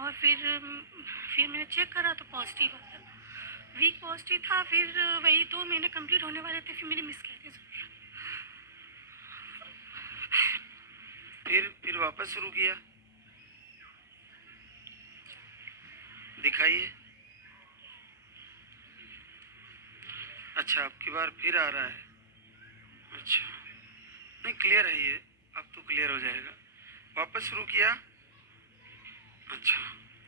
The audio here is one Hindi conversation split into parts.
और फिर मैंने चेक करा तो पॉजिटिव आया, वीक पॉजिटिव था। फिर वही 2 महीने कंप्लीट होने वाले थे, फिर मेरी मिसकैरेज हो गया। फिर वापस शुरू किया, दिखाइए। अच्छा, अब की बार फिर आ रहा है। अच्छा, नहीं क्लियर है ये, अब तो क्लियर हो जाएगा। वापस शुरू किया। अच्छा,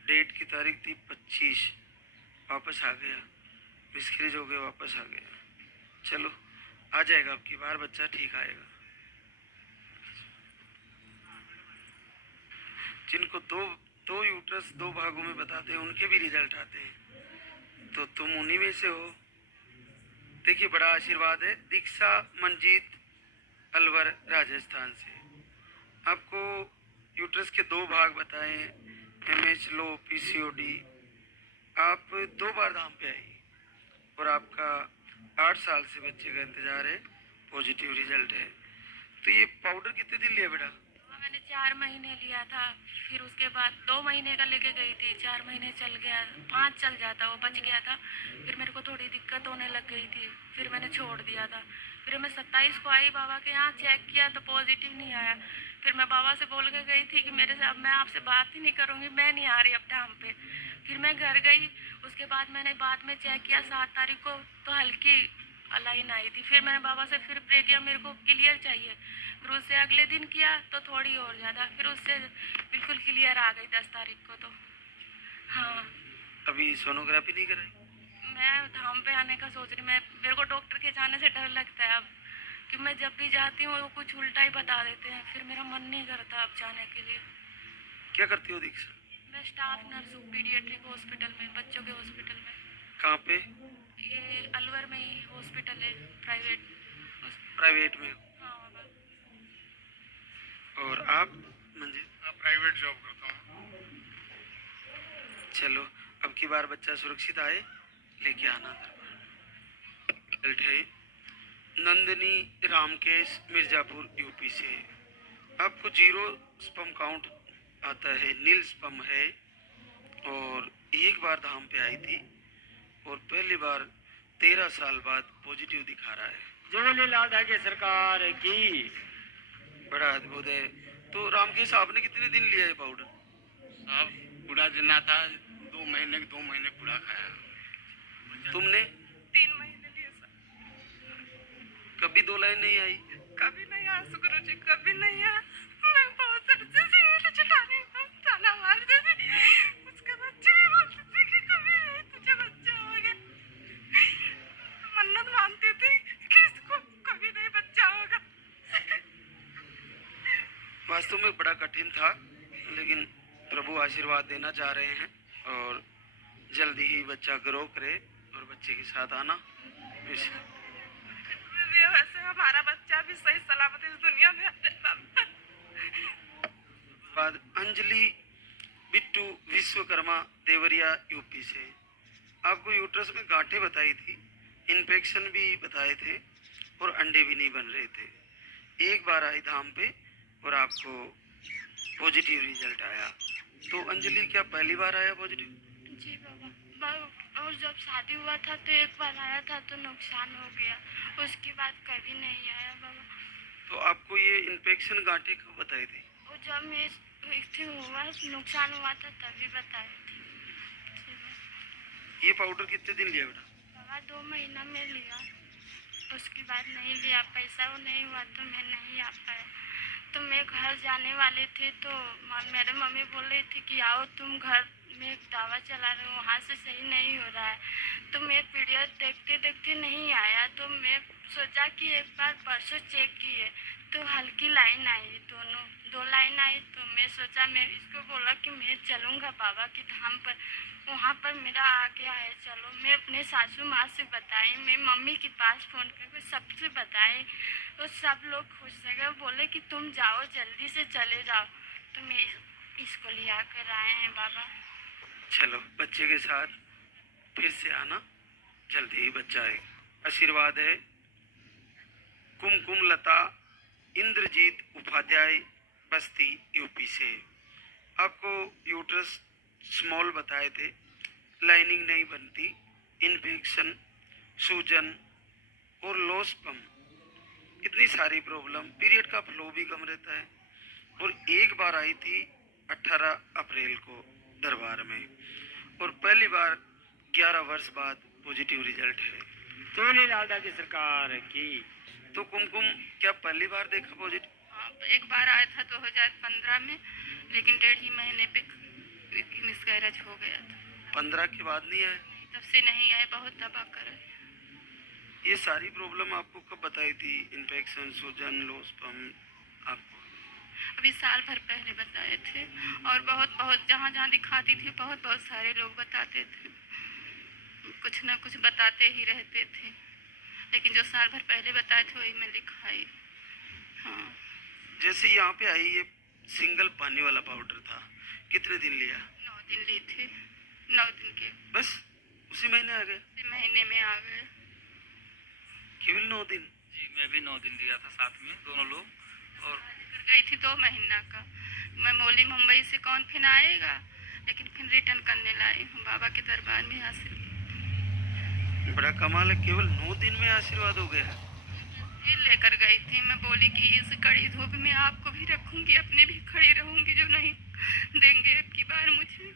डेट की तारीख थी 25, वापस आ गया, मिसकैरेज हो गया, वापस आ गया। चलो आ जाएगा, अब की बार बच्चा ठीक आएगा। जिनको दो यूट्रस 2 भागों में बताते हैं उनके भी रिजल्ट आते हैं, तो तुम उन्हीं में से हो। देखिए, बड़ा आशीर्वाद है। दीक्षा मंजीत अलवर राजस्थान से। आपको यूट्रस के 2 भाग बताए, एमएच लो, पीसीओडी। आप 2 बार धाम पे आई और आपका 8 साल से बच्चे का इंतजार है, पॉजिटिव रिजल्ट है। तो ये पाउडर कितने दिन लिया बेटा? मैंने 4 महीने लिया था, फिर उसके बाद 2 महीने का लेके गई थी, 4 महीने चल गया, 5 चल जाता, वो बच गया था। फिर मेरे को थोड़ी दिक्कत होने लग गई थी, फिर मैंने छोड़ दिया था। फिर मैं 27 को आई बाबा के यहाँ, चेक किया तो पॉजिटिव नहीं आया। फिर मैं बाबा से बोल के गई थी कि मेरे से अब मैं आपसे बात ही नहीं करूँगी, मैं नहीं आ रही अब टाइम पे। फिर मैं घर गई, उसके बाद मैंने बाद में चेक किया 7 तारीख को, तो हल्की लाइन आई थी। फिर मैंने बाबा से फिर प्रे किया, मेरे को क्लियर चाहिए। फिर उससे अगले दिन किया तो थोड़ी और ज़्यादा, फिर उससे बिल्कुल क्लियर आ गई 10 तारीख को। तो हाँ, अभी सोनोग्राफी नहीं कराई? मैं धाम पे आने का सोच रही। मेरे को डॉक्टर के जाने से डर लगता है अब, कि मैं जब भी जाती हूँ वो कुछ उल्टा ही बता देते हैं, फिर मेरा मन नहीं करता अब जाने के लिए। क्या करती हो दीक्षा? मैं स्टाफ नर्स हूँ पीडियाट्रिक हॉस्पिटल में, बच्चों के हॉस्पिटल में। कहाँ पे? ये अलवर में ही हॉस्पिटल है, प्राइवेट। प्राइवेट में। हाँ बाबा। और आप मंजिल? प्राइवेट जॉब करता हूँ। चलो, अब की बार बच्चा सुरक्षित आए, लेके आना रिजल्ट है। नंदिनी रामकेश मिर्जापुर यूपी से। आपको 0 स्पम काउंट आता है, नील स्पम है, और 1 बार धाम पे आई थी और पहली बार 13 साल बाद पॉजिटिव दिखा रहा है। जो लादा की सरकार की। बड़ा अद्भुत है। तो रामकेश, आपने कितने दिन लिया है पाउडर? साहब पूरा जना था, 2 महीने पूरा खाया। तुमने? 3 महीने लिए सर। कभी 2 लाइन नहीं आई? कभी नहीं आया सुगुरु जी, कभी नहीं आया। मैं बहुत डरती थी, मेरे चटाने में ताना मारती थी, उसके बच्चे भी बोलते थे कि कभी नहीं तुझे बच्चा हो गया। मन्नत मानती थी कि इसको कभी नहीं बच्चा होगा। वास्तव में बड़ा कठिन था, लेकिन प्रभु आशीर्वाद देना चाह रहे हैं और जल्दी ही बच्चा ग्रो करे और बच्चे के साथ आना। वैसे हमारा बच्चा भी सही सलामत इस दुनिया में आ जाए। बाद अंजलि बिट्टू विश्वकर्मा देवरिया यूपी से। आपको यूट्रस में गांठें बताई थी, इन्फेक्शन भी बताए थे और अंडे भी नहीं बन रहे थे। 1 बार आई धाम पे और आपको पॉजिटिव रिजल्ट आया। तो अंजलि, क्या पहली बार आया पॉजिटिव? जी बाबा। और जब शादी हुआ था तो 1 बार आया था तो नुकसान हो गया, उसके बाद कभी नहीं आया बाबा। तो आपको ये इन्फेक्शन गांठें कब बताई थी? और जब मैं हुआ नुकसान हुआ था तभी बताई थी। ये पाउडर कितने दिन लिया बेटा? बाबा 2 महीना में लिया, उसके बाद नहीं लिया। पैसा वो नहीं हुआ तो मैं नहीं आ पाया। तो मैं घर जाने वाले थे तो मेरे मम्मी बोल रही थी कि आओ तुम घर में एक दवा चला रहे हो, वहाँ से सही नहीं हो रहा है। तो मैं पीरियड देखते देखते नहीं आया, तो मैं सोचा कि एक बार परसों चेक किए तो हल्की लाइन आई, 2 लाइन आई। तो मैं सोचा, मैं इसको बोला कि मैं चलूँगा बाबा की धाम पर, वहाँ पर मेरा आ गया है। चलो, मैं अपने सासू माँ से बताई, मैं मम्मी के पास फ़ोन करके सबसे बताई, तो सब लोग खुश हो गए, बोले कि तुम जाओ जल्दी से चले जाओ। तो मैं इसको लिया कर आए हैं बाबा। चलो, बच्चे के साथ फिर से आना, जल्दी ही बच्चा आएगा। आशीर्वाद है। कुमकुम लता इंद्रजीत उपाध्याय बस्ती यूपी से। आपको यूट्रस स्मॉल बताए थे, लाइनिंग नहीं बनती, इन्फेक्शन, सूजन और लॉस पम, इतनी सारी प्रॉब्लम, पीरियड का फ्लो भी कम रहता है। और एक बार आई थी 18 अप्रैल को दरबार में, और पहली बार 11 वर्ष बाद पॉजिटिव रिजल्ट है। सोनी लाल की सरकार की। तो कुमकुम, क्या पहली बार देखा पॉजिटिव? हाँ, एक बार आया था 2015 में, लेकिन 1.5 ही महीने पे मिसकैरेज हो गया था। 15 के बाद नहीं आए? तब से नहीं आए, बहुत दबा कर आए। ये सारी प्रॉब्लम आपको कब बताई थी? इन्फेक्शन, सूजन, लॉस पम आपको? अभी साल भर पहले बताए थे, और बहुत बहुत जहाँ जहाँ दिखाती थी बहुत बहुत सारे लोग बताते थे, कुछ ना कुछ बताते ही रहते थे, लेकिन जो साल भर पहले बताए थे वही मैं लिखाई। हाँ, जैसे यहाँ पे आई, ये सिंगल पानी वाला पाउडर था, कितने दिन लिया? 9 दिन ली थी, 9 दिन के बस उसी महीने आ गए? इसी महीने में आ गए। केवल 9 दिन? जी मैं भी 9 दिन लिया था साथ में, दोनों लोग। और कर गई थी 2 महीना का। मैं बोली मुंबई से कौन फिर आएगा, लेकिन फिर रिटर्न करने लाई हूँ बाबा के दरबार में हासिल। बड़ा कमाल है, केवल 9 दिन में आशीर्वाद हो गया। फिर लेकर गई थी, मैं बोली कि इस कड़ी धूप में आपको भी रखूंगी, अपने भी खड़ी रहूंगी, जो नहीं देंगे अब की बार मुझे।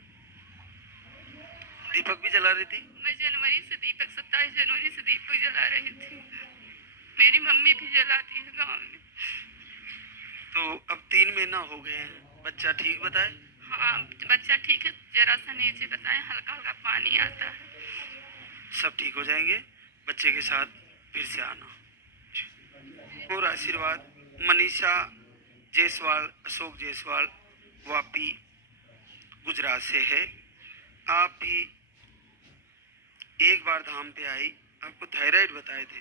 दीपक भी जला रही थी? मैं जनवरी से दीपक 27 जनवरी से दीपक जला रही थी। मेरी मम्मी भी जलाती है गाँव में। तो अब 3 महीना हो गए हैं, बच्चा ठीक बताए? हाँ, बच्चा ठीक है, जरा सा नीचे बताए, हल्का हल्का पानी आता है। सब ठीक हो जाएंगे, बच्चे के साथ फिर से आना। और आशीर्वाद मनीषा जायसवाल, अशोक जायसवाल, वापी गुजरात से है। आप भी एक बार धाम पे आई, आपको थायराइड बताए थे,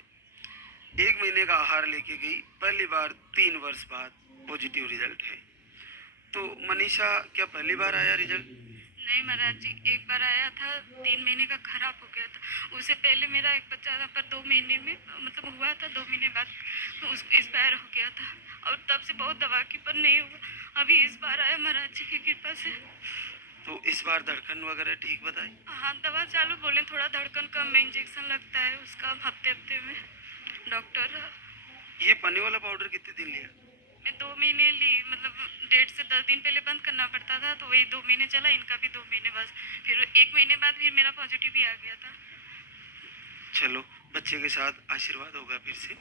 1 महीने का आहार लेके गई, पहली बार 3 वर्ष बाद पॉजिटिव रिजल्ट है। तो मनीषा, क्या पहली बार आया रिजल्ट? नहीं महाराज जी, एक बार आया था, 3 महीने का खराब हो गया था। उससे पहले मेरा एक बच्चा था, पर 2 महीने में मतलब हुआ था, 2 महीने बाद उस एक्सपायर हो गया था, और तब से बहुत दवा की पर नहीं हुआ। अभी इस बार आया महाराज जी की कृपा से। तो इस बार धड़कन वगैरह ठीक बताई? हाँ, दवा चालू बोले, थोड़ा धड़कन कम में इंजेक्शन लगता है उसका हफ्ते हफ्ते में डॉक्टर। ये पानी वाला पाउडर कितने दिन लिया? मैं 2 महीने ली, मतलब डेट से 10 दिन पहले बंद करना पड़ता था, तो वही 2 महीने चला, इनका भी 2 महीने बस। फिर 1 महीने बाद फिर मेरा पॉजिटिव भी आ गया था। चलो, बच्चे के साथ आशीर्वाद होगा फिर से।